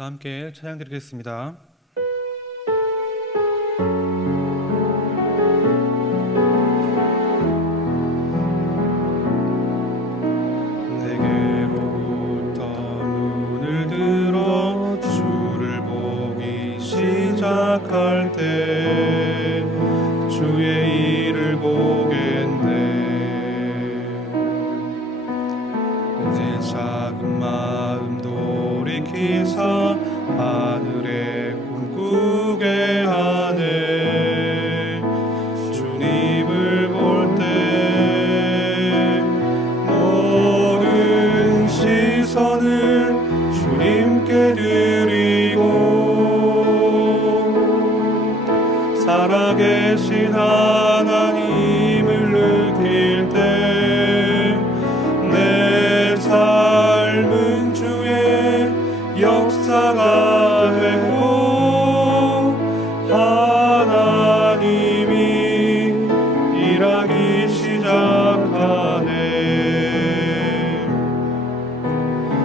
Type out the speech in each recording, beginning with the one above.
다 함께 찬양 드리겠습니다. 내게로부터 눈을 들어 주를 보기 시작할 때 주의 일을 보겠네. 내 작은 마음 돌이키사 하늘에 꿈꾸게 하네. 주님을 볼 때 모든 시선을 주님께 드리고 살아계신 하나님을 느낄 때 내 삶은 주의 역사가 되고 하나님이 일하기 시작하네.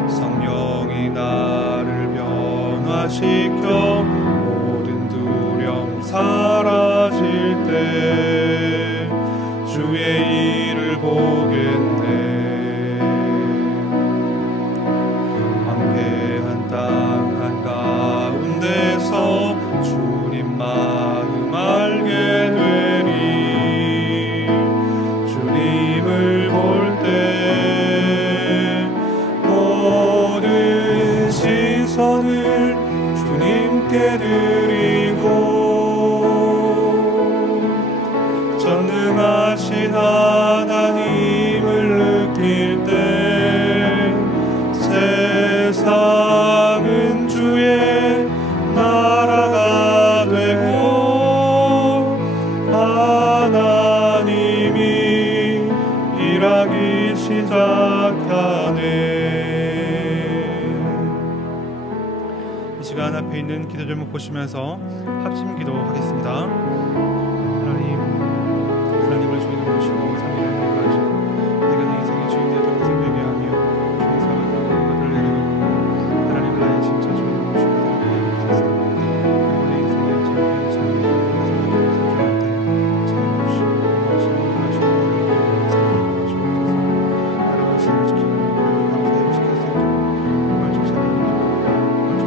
성령이 나를 변화시켜 모든 두려움 사라질 때 주의 일을 보겠네. 황폐한 땅 한가운데서 주님 마음 알게 되리. 주님을 볼 때 모든 시선을 주님께 드리고 전능하신 하나님을 느낄 때 세상은 주의 나라가 되고 하나님이 일하기 시작하네. 이 시간 앞에 있는 기도 제목 보시면서 합심 기도하겠습니다. 하나님을 주인으로 모시고 섬기는 것까지 내가 내 인생의 주인 되도록 생명하게 하며 주인 사랑을 받는 것을 내려놓고 하나님 나의 진짜 주인으로 모시고 살아가게 하옵소서. 내 인생의 참된 삶을 생각하며 살아갈 때 참 모시고 모시고 하시는 하나님을 생각하시옵소서. 나라와 신을 지키는 감사의 음식 할 수 있도록 정말 칭찬을 드리고 정말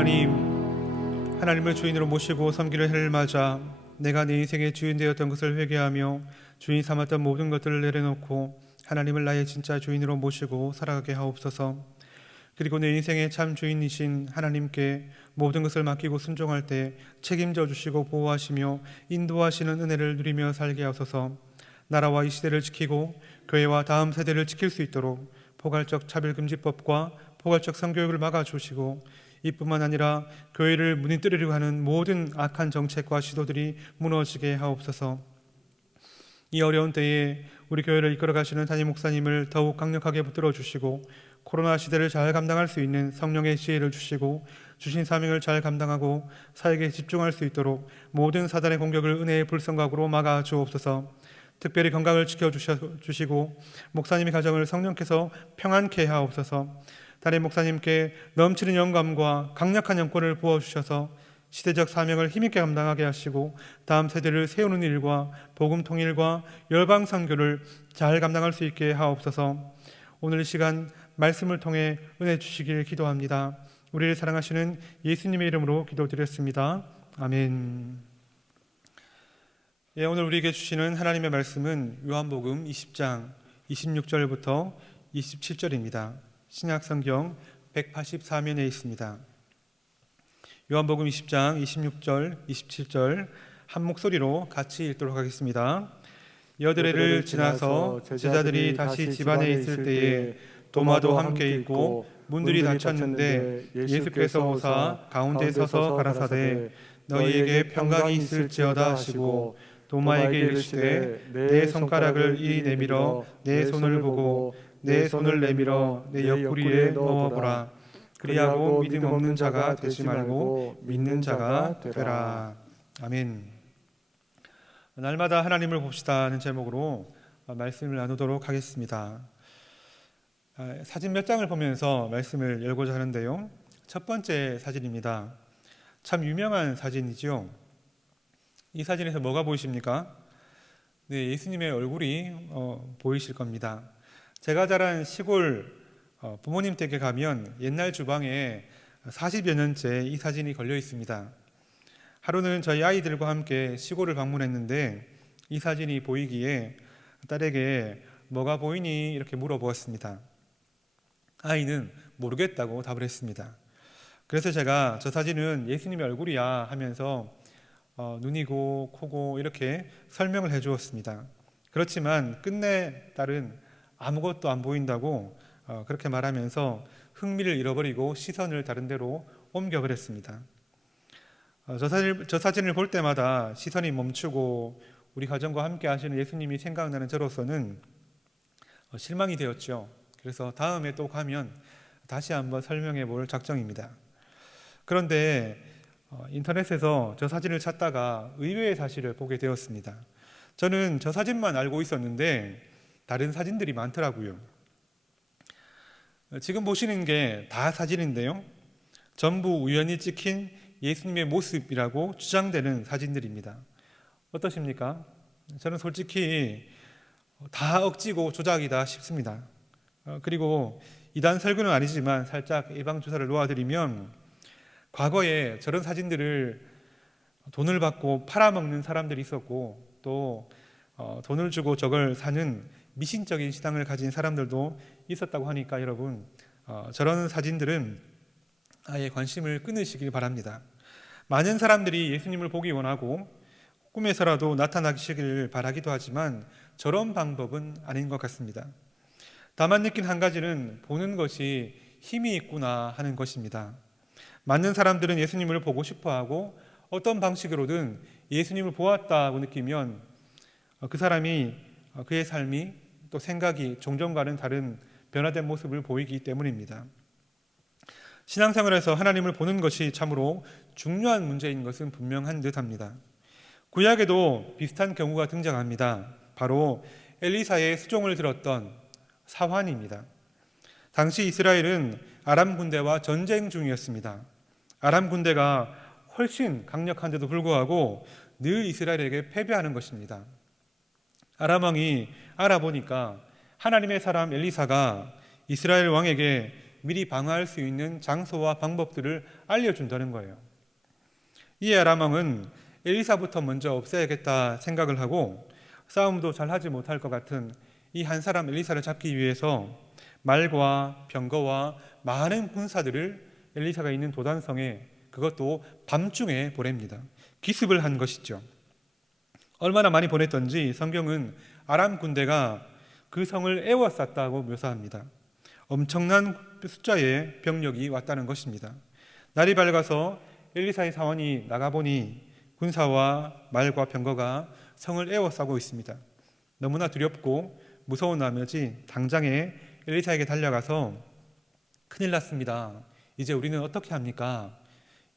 하나님을 주인으로 모시고 섬기는 해를 맞아 내가 내 인생의 주인 되었던 것을 회개하며 주인 삼았던 모든 것들을 내려놓고 하나님을 나의 진짜 주인으로 모시고 살아가게 하옵소서. 그리고 내 인생의 참 주인이신 하나님께 모든 것을 맡기고 순종할 때 책임져 주시고 보호하시며 인도하시는 은혜를 누리며 살게 하소서. 나라와 이 시대를 지키고 교회와 다음 세대를 지킬 수 있도록 포괄적 차별금지법과 포괄적 성교육을 막아주시고 이뿐만 아니라 교회를 무너뜨리려고 하는 모든 악한 정책과 시도들이 무너지게 하옵소서. 이 어려운 때에 우리 교회를 이끌어가시는 담임 목사님을 더욱 강력하게 붙들어 주시고 코로나 시대를 잘 감당할 수 있는 성령의 지혜를 주시고 주신 사명을 잘 감당하고 사역에 집중할 수 있도록 모든 사단의 공격을 은혜의 불성각으로 막아 주옵소서. 특별히 건강을 지켜주시고 목사님의 가정을 성령께서 평안케 하옵소서. 담임 목사님께 넘치는 영감과 강력한 영권을 부어주셔서 시대적 사명을 힘있게 감당하게 하시고 다음 세대를 세우는 일과 복음 통일과 열방 선교를 잘 감당할 수 있게 하옵소서. 오늘 이 시간 말씀을 통해 은혜 주시길 기도합니다. 우리를 사랑하시는 예수님의 이름으로 기도드렸습니다. 아멘. 오늘 우리에게 주시는 하나님의 말씀은 요한복음 20장 26절부터 27절입니다. 신약성경 184면에 있습니다. 요한복음 20장 26절 27절 한 목소리로 같이 읽도록 하겠습니다. 여드레를 지나서 제자들이 다시 집안에 있을 때에 도마도 함께 있고 문들이 닫혔는데 예수께서 오사 가운데 서서 가라사대 너희에게 평강이 있을지어다 하시고 도마에게 이르시되 내 손가락을 이리 내밀어 내 손을 보고 내 손을 내밀어 내 옆구리에 넣어보라. 그리하고 믿음 없는 자가 되지 말고 믿는 자가 되라. 아멘. 날마다 하나님을 봅시다는 제목으로 말씀을 나누도록 하겠습니다. 사진 몇 장을 보면서 말씀을 열고자 하는데요. 첫 번째 사진입니다. 참 유명한 사진이죠. 이 사진에서 뭐가 보이십니까? 네, 예수님의 얼굴이 보이실 겁니다. 제가 자란 시골 부모님 댁에 가면 옛날 주방에 40여 년째 이 사진이 걸려 있습니다. 하루는 저희 아이들과 함께 시골을 방문했는데 이 사진이 보이기에 딸에게 뭐가 보이니? 이렇게 물어보았습니다. 아이는 모르겠다고 답을 했습니다. 그래서 제가 저 사진은 예수님의 얼굴이야 하면서 눈이고 코고 이렇게 설명을 해주었습니다. 그렇지만 끝내 딸은 아무것도 안 보인다고 그렇게 말하면서 흥미를 잃어버리고 시선을 다른 데로 옮겨버렸습니다. 저 사진을 볼 때마다 시선이 멈추고 우리 가정과 함께 하시는 예수님이 생각나는 저로서는 실망이 되었죠. 그래서 다음에 또 가면 다시 한번 설명해 볼 작정입니다. 그런데 인터넷에서 저 사진을 찾다가 의외의 사실을 보게 되었습니다. 저는 저 사진만 알고 있었는데 다른 사진들이 많더라고요. 지금 보시는 게 다 사진인데요. 전부 우연히 찍힌 예수님의 모습이라고 주장되는 사진들입니다. 어떠십니까? 저는 솔직히 다 억지고 조작이다 싶습니다. 그리고 이단 설교는 아니지만 살짝 예방주사를 놓아드리면 과거에 저런 사진들을 돈을 받고 팔아먹는 사람들이 있었고 또 돈을 주고 저걸 사는 미신적인 신앙을 가진 사람들도 있었다고 하니까 여러분 저런 사진들은 아예 관심을 끊으시길 바랍니다. 많은 사람들이 예수님을 보기 원하고 꿈에서라도 나타나시길 바라기도 하지만 저런 방법은 아닌 것 같습니다. 다만 느낀 한 가지는 보는 것이 힘이 있구나 하는 것입니다. 많은 사람들은 예수님을 보고 싶어하고 어떤 방식으로든 예수님을 보았다고 느끼면 그 사람이 그의 삶이 또 생각이 종전과는 다른 변화된 모습을 보이기 때문입니다. 신앙생활에서 하나님을 보는 것이 참으로 중요한 문제인 것은 분명한 듯합니다. 구약에도 비슷한 경우가 등장합니다. 바로 엘리사의 수종을 들었던 사환입니다. 당시 이스라엘은 아람 군대와 전쟁 중이었습니다. 아람 군대가 훨씬 강력한데도 불구하고 늘 이스라엘에게 패배하는 것입니다. 아람 왕이 알아보니까 하나님의 사람 엘리사가 이스라엘 왕에게 미리 방어할 수 있는 장소와 방법들을 알려준다는 거예요. 이에 아람 왕은 엘리사부터 먼저 없애야겠다 생각을 하고 싸움도 잘 하지 못할 것 같은 이 한 사람 엘리사를 잡기 위해서 말과 병거와 많은 군사들을 엘리사가 있는 도단성에, 그것도 밤중에 보냅니다. 기습을 한 것이죠. 얼마나 많이 보냈던지 성경은 아람 군대가 그 성을 에워쌌다고 묘사합니다. 엄청난 숫자의 병력이 왔다는 것입니다. 날이 밝아서 엘리사의 사원이 나가보니 군사와 말과 병거가 성을 에워싸고 있습니다. 너무나 두렵고 무서운 나머지 당장에 엘리사에게 달려가서 큰일 났습니다. 이제 우리는 어떻게 합니까?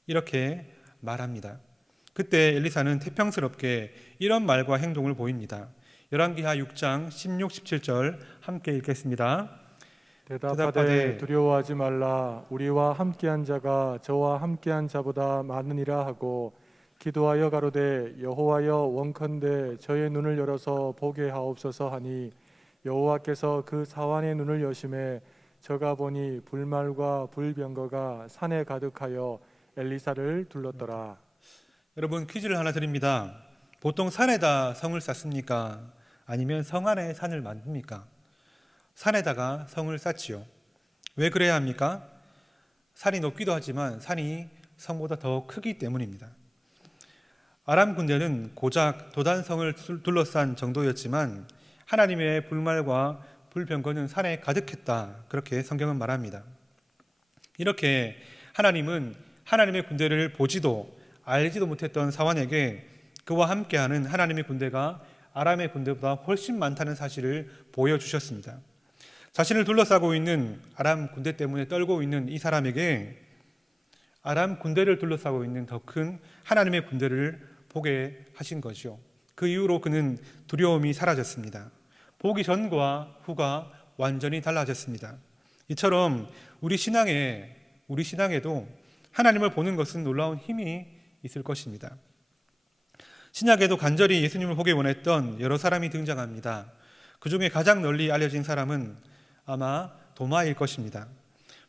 이렇게 말합니다. 그때 엘리사는 태평스럽게 이런 말과 행동을 보입니다. 열왕기하 6장 16, 17절 함께 읽겠습니다. 대답하되 두려워하지 말라. 우리와 함께한 자가 저와 함께한 자보다 많으니라 하고 기도하여 가로되 여호와여 원컨대 저의 눈을 열어서 보게 하옵소서 하니 여호와께서 그 사환의 눈을 여심해 저가 보니 불말과 불병거가 산에 가득하여 엘리사를 둘렀더라. 여러분, 퀴즈를 하나 드립니다. 보통 산에다 성을 쌓습니까? 아니면 성 안에 산을 만듭니까? 산에다가 성을 쌓지요. 왜 그래야 합니까? 산이 높기도 하지만 산이 성보다 더 크기 때문입니다. 아람 군대는 고작 도단성을 둘러싼 정도였지만 하나님의 불말과 불병거는 산에 가득했다, 그렇게 성경은 말합니다. 이렇게 하나님은 하나님의 군대를 보지도 알지도 못했던 사환에게 그와 함께하는 하나님의 군대가 아람의 군대보다 훨씬 많다는 사실을 보여주셨습니다. 자신을 둘러싸고 있는 아람 군대 때문에 떨고 있는 이 사람에게 아람 군대를 둘러싸고 있는 더 큰 하나님의 군대를 보게 하신 거죠. 그 이후로 그는 두려움이 사라졌습니다. 보기 전과 후가 완전히 달라졌습니다. 이처럼 우리 신앙에도 하나님을 보는 것은 놀라운 힘이 있을 것입니다. 신약에도 간절히 예수님을 보기 원했던 여러 사람이 등장합니다. 그 중에 가장 널리 알려진 사람은 아마 도마일 것입니다.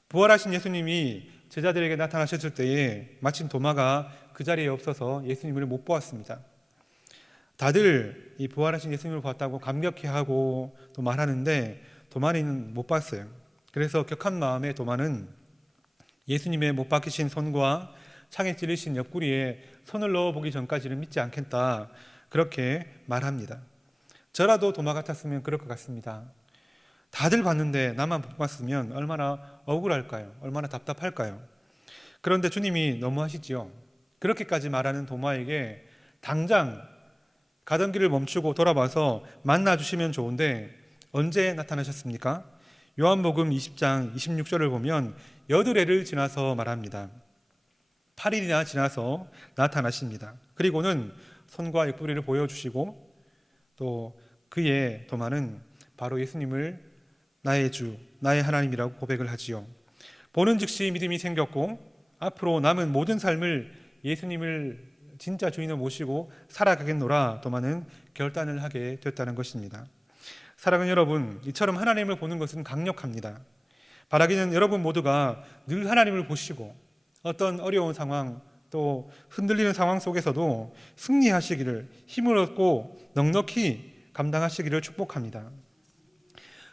부활하신 예수님이 제자들에게 나타나셨을 때에 마침 도마가 그 자리에 없어서 예수님을 못 보았습니다. 다들 이 부활하신 예수님을 봤다고 감격해하고 또 말하는데 도마는 못 봤어요. 그래서 격한 마음에 도마는 예수님의 못 박히신 손과 창에 찔리신 옆구리에 손을 넣어보기 전까지는 믿지 않겠다, 그렇게 말합니다. 저라도 도마 같았으면 그럴 것 같습니다. 다들 봤는데 나만 못 봤으면 얼마나 억울할까요? 얼마나 답답할까요? 그런데 주님이 너무하시지요. 그렇게까지 말하는 도마에게 당장 가던 길을 멈추고 돌아봐서 만나주시면 좋은데 언제 나타나셨습니까? 요한복음 20장 26절을 보면 여드레를 지나서 말합니다. 8일이나 지나서 나타나십니다. 그리고는 손과 옆구리를 보여주시고 또 그의 도마는 바로 예수님을 나의 주, 나의 하나님이라고 고백을 하지요. 보는 즉시 믿음이 생겼고 앞으로 남은 모든 삶을 예수님을 진짜 주인을 모시고 살아가겠노라 도마는 결단을 하게 됐다는 것입니다. 사랑하는 여러분, 이처럼 하나님을 보는 것은 강력합니다. 바라기는 여러분 모두가 늘 하나님을 보시고 어떤 어려운 상황 또 흔들리는 상황 속에서도 승리하시기를, 힘을 얻고 넉넉히 감당하시기를 축복합니다.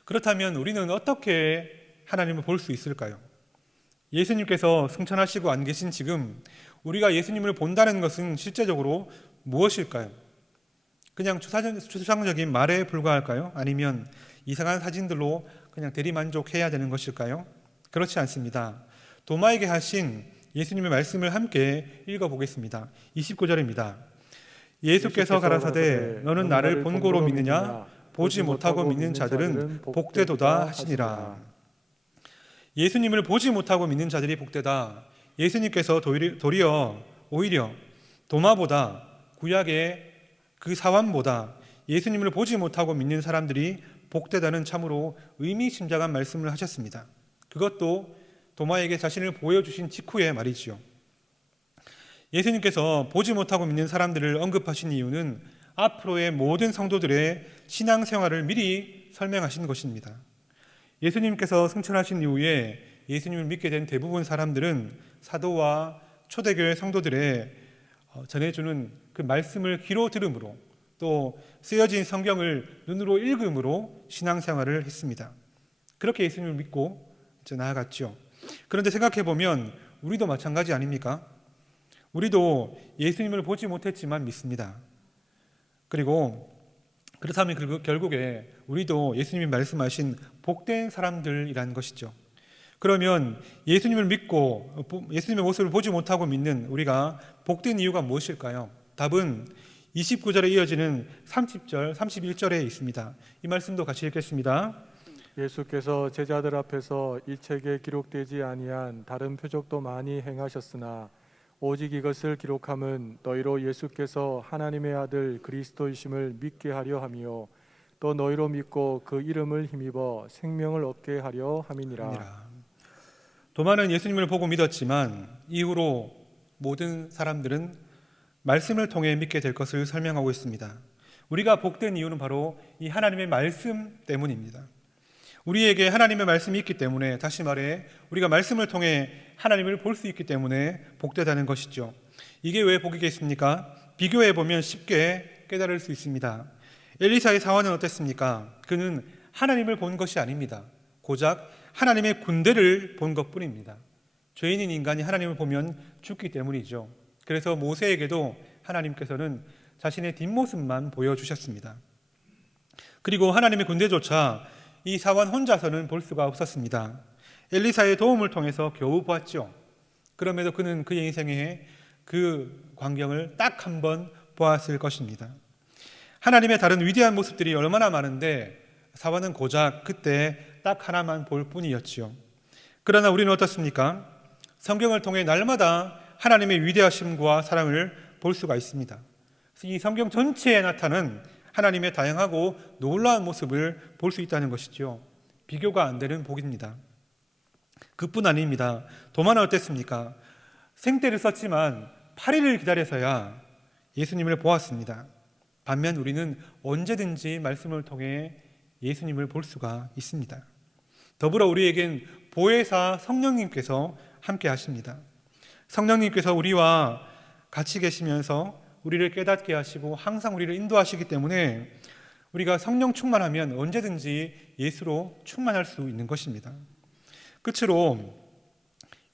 그렇다면 우리는 어떻게 하나님을 볼 수 있을까요? 예수님께서 승천하시고 안 계신 지금 우리가 예수님을 본다는 것은 실제적으로 무엇일까요? 그냥 추상적인 말에 불과할까요? 아니면 이상한 사진들로 그냥 대리만족해야 되는 것일까요? 그렇지 않습니다. 도마에게 하신 예수님의 말씀을 함께 읽어보겠습니다. 29절입니다. 예수께서 가라사대 너는 나를 본고로 믿느냐? 보지 못하고 믿는 자들은 복되도다 하시니라. 예수님을 보지 못하고 믿는 자들이 복되다. 예수님께서 오히려 도마보다, 구약의 그 사환보다 예수님을 보지 못하고 믿는 사람들이 복되다는 참으로 의미심장한 말씀을 하셨습니다. 그것도 도마에게 자신을 보여주신 직후의 말이지요. 예수님께서 보지 못하고 믿는 사람들을 언급하신 이유는 앞으로의 모든 성도들의 신앙생활을 미리 설명하신 것입니다. 예수님께서 승천하신 이후에 예수님을 믿게 된 대부분 사람들은 사도와 초대교회 성도들의 전해주는 그 말씀을 귀로 들음으로 또 쓰여진 성경을 눈으로 읽음으로 신앙생활을 했습니다. 그렇게 예수님을 믿고 이제 나아갔죠. 그런데 생각해 보면 우리도 마찬가지 아닙니까? 우리도 예수님을 보지 못했지만 믿습니다. 그리고 그렇다면 결국에 우리도 예수님이 말씀하신 복된 사람들이라는 것이죠. 그러면 예수님을 믿고 예수님의 모습을 보지 못하고 믿는 우리가 복된 이유가 무엇일까요? 답은 29절에 이어지는 30절, 31절에 있습니다. 이 말씀도 같이 읽겠습니다. 예수께서 제자들 앞에서 이 책에 기록되지 아니한 다른 표적도 많이 행하셨으나 오직 이것을 기록함은 너희로 예수께서 하나님의 아들 그리스도이심을 믿게 하려 함이요 또 너희로 믿고 그 이름을 힘입어 생명을 얻게 하려 함이니라. 도마는 예수님을 보고 믿었지만 이후로 모든 사람들은 말씀을 통해 믿게 될 것을 설명하고 있습니다. 우리가 복된 이유는 바로 이 하나님의 말씀 때문입니다. 우리에게 하나님의 말씀이 있기 때문에, 다시 말해 우리가 말씀을 통해 하나님을 볼 수 있기 때문에 복되다는 것이죠. 이게 왜 복이겠습니까? 비교해 보면 쉽게 깨달을 수 있습니다. 엘리사의 사환은 어땠습니까? 그는 하나님을 본 것이 아닙니다. 고작 하나님의 군대를 본 것뿐입니다. 죄인인 인간이 하나님을 보면 죽기 때문이죠. 그래서 모세에게도 하나님께서는 자신의 뒷모습만 보여주셨습니다. 그리고 하나님의 군대조차 이 사환 혼자서는 볼 수가 없었습니다. 엘리사의 도움을 통해서 겨우 보았죠. 그럼에도 그는 그의 인생에 그 광경을 딱 한 번 보았을 것입니다. 하나님의 다른 위대한 모습들이 얼마나 많은데 사환은 고작 그때 딱 하나만 볼 뿐이었지요. 그러나 우리는 어떻습니까? 성경을 통해 날마다 하나님의 위대하심과 사랑을 볼 수가 있습니다. 이 성경 전체에 나타난 하나님의 다양하고 놀라운 모습을 볼 수 있다는 것이죠. 비교가 안 되는 복입니다. 그뿐 아닙니다. 도마는 어땠습니까? 생떼를 썼지만 8일을 기다려서야 예수님을 보았습니다. 반면 우리는 언제든지 말씀을 통해 예수님을 볼 수가 있습니다. 더불어 우리에겐 보혜사 성령님께서 함께 하십니다. 성령님께서 우리와 같이 계시면서 우리를 깨닫게 하시고 항상 우리를 인도하시기 때문에 우리가 성령 충만하면 언제든지 예수로 충만할 수 있는 것입니다. 끝으로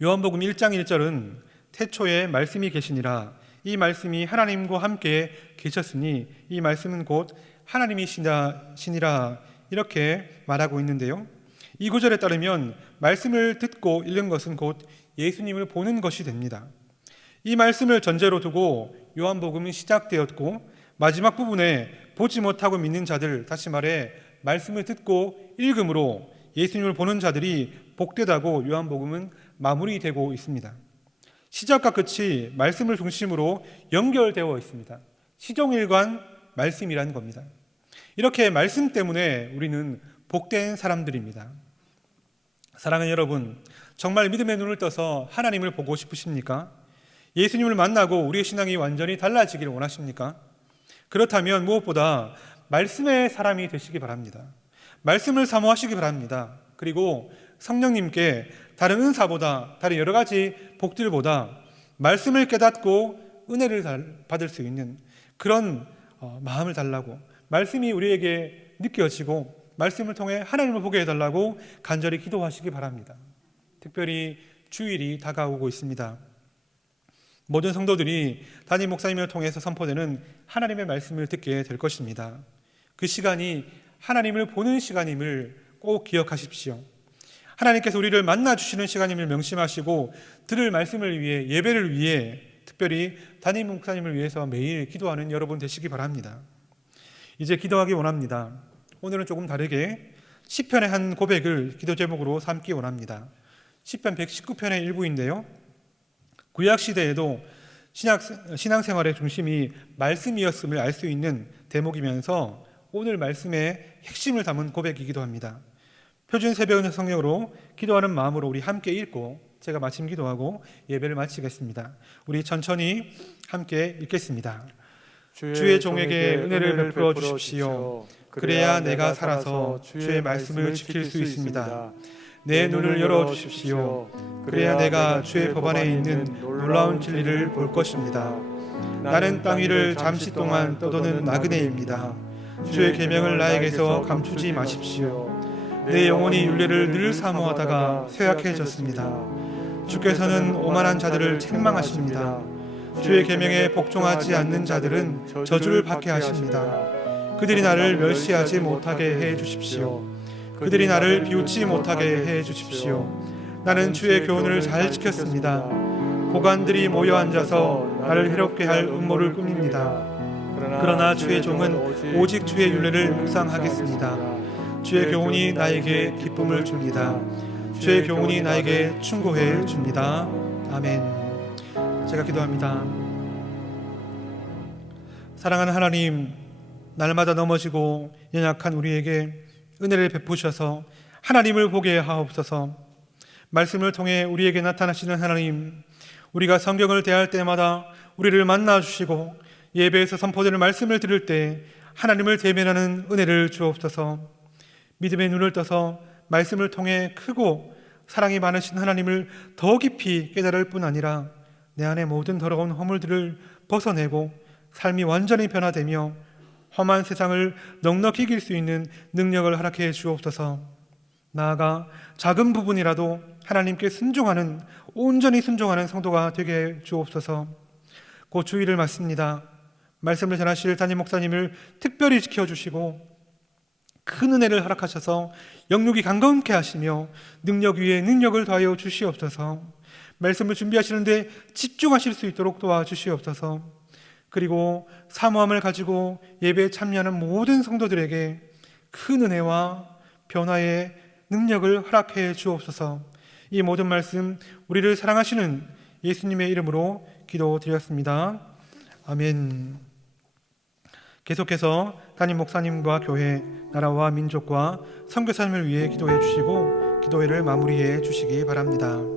요한복음 1장 1절은 태초에 말씀이 계시니라, 이 말씀이 하나님과 함께 계셨으니 이 말씀은 곧 하나님이시니라 이렇게 말하고 있는데요. 이 구절에 따르면 말씀을 듣고 읽는 것은 곧 예수님을 보는 것이 됩니다. 이 말씀을 전제로 두고 요한복음은 시작되었고 마지막 부분에 보지 못하고 믿는 자들, 다시 말해 말씀을 듣고 읽음으로 예수님을 보는 자들이 복되다고 요한복음은 마무리되고 있습니다. 시작과 끝이 말씀을 중심으로 연결되어 있습니다. 시종일관 말씀이라는 겁니다. 이렇게 말씀 때문에 우리는 복된 사람들입니다. 사랑하는 여러분, 정말 믿음의 눈을 떠서 하나님을 보고 싶으십니까? 예수님을 만나고 우리의 신앙이 완전히 달라지기를 원하십니까? 그렇다면 무엇보다 말씀의 사람이 되시기 바랍니다. 말씀을 사모하시기 바랍니다. 그리고 성령님께 다른 은사보다, 다른 여러 가지 복들보다 말씀을 깨닫고 은혜를 받을 수 있는 그런 마음을 달라고, 말씀이 우리에게 느껴지고 말씀을 통해 하나님을 보게 해달라고 간절히 기도하시기 바랍니다. 특별히 주일이 다가오고 있습니다. 모든 성도들이 담임 목사님을 통해서 선포되는 하나님의 말씀을 듣게 될 것입니다. 그 시간이 하나님을 보는 시간임을 꼭 기억하십시오. 하나님께서 우리를 만나주시는 시간임을 명심하시고 들을 말씀을 위해, 예배를 위해, 특별히 담임 목사님을 위해서 매일 기도하는 여러분 되시기 바랍니다. 이제 기도하기 원합니다. 오늘은 조금 다르게 시편의 한 고백을 기도 제목으로 삼기 원합니다. 시편 119편의 일부인데요. 구약시대에도 신앙생활의 중심이 말씀이었음을 알 수 있는 대목이면서 오늘 말씀의 핵심을 담은 고백이기도 합니다. 표준 새벽 성령으로 기도하는 마음으로 우리 함께 읽고 제가 마침 기도하고 예배를 마치겠습니다. 우리 천천히 함께 읽겠습니다. 주의 종에게 은혜를 베풀어 주십시오. 그래야 내가 살아서 주의 말씀을 지킬 수 있습니다. 내 눈을 열어주십시오. 그래야 내가 주의 법안에 있는 놀라운 진리를 볼 것입니다. 나는 땅 위를 잠시 동안 떠도는 나그네입니다. 주의 계명을 나에게서 감추지 마십시오. 내 영혼이 율례를 늘 사모하다가 쇠약해졌습니다. 주께서는 오만한 자들을 책망하십니다. 주의 계명에 복종하지 않는 자들은 저주를 받게 하십니다. 그들이 나를 멸시하지 못하게 해 주십시오. 그들이 나를 비웃지 못하게 해 주십시오. 나는 주의 교훈을 잘 지켰습니다. 고관들이 모여 앉아서 나를 해롭게 할 음모를 꾸밉니다. 그러나 주의 종은 오직 주의 율례를 묵상하겠습니다. 주의 교훈이 나에게 기쁨을 줍니다. 주의 교훈이 나에게 충고해 줍니다. 아멘. 제가 기도합니다. 사랑하는 하나님, 날마다 넘어지고 연약한 우리에게 은혜를 베푸셔서 하나님을 보게 하옵소서. 말씀을 통해 우리에게 나타나시는 하나님, 우리가 성경을 대할 때마다 우리를 만나주시고 예배에서 선포되는 말씀을 들을 때 하나님을 대면하는 은혜를 주옵소서. 믿음의 눈을 떠서 말씀을 통해 크고 사랑이 많으신 하나님을 더 깊이 깨달을 뿐 아니라 내 안의 모든 더러운 허물들을 벗어내고 삶이 완전히 변화되며 험한 세상을 넉넉히 이길 수 있는 능력을 허락해 주옵소서. 나아가 작은 부분이라도 하나님께 순종하는, 온전히 순종하는 성도가 되게 해 주옵소서. 곧 주일을 맞습니다. 말씀을 전하실 담임 목사님을 특별히 지켜주시고 큰 은혜를 허락하셔서 영육이 강건케 하시며 능력 위에 능력을 더하여 주시옵소서. 말씀을 준비하시는데 집중하실 수 있도록 도와주시옵소서. 그리고 사모함을 가지고 예배에 참여하는 모든 성도들에게 큰 은혜와 변화의 능력을 허락해 주옵소서. 이 모든 말씀 우리를 사랑하시는 예수님의 이름으로 기도드렸습니다. 아멘. 계속해서 담임 목사님과 교회, 나라와 민족과 선교사님을 위해 기도해 주시고 기도회를 마무리해 주시기 바랍니다.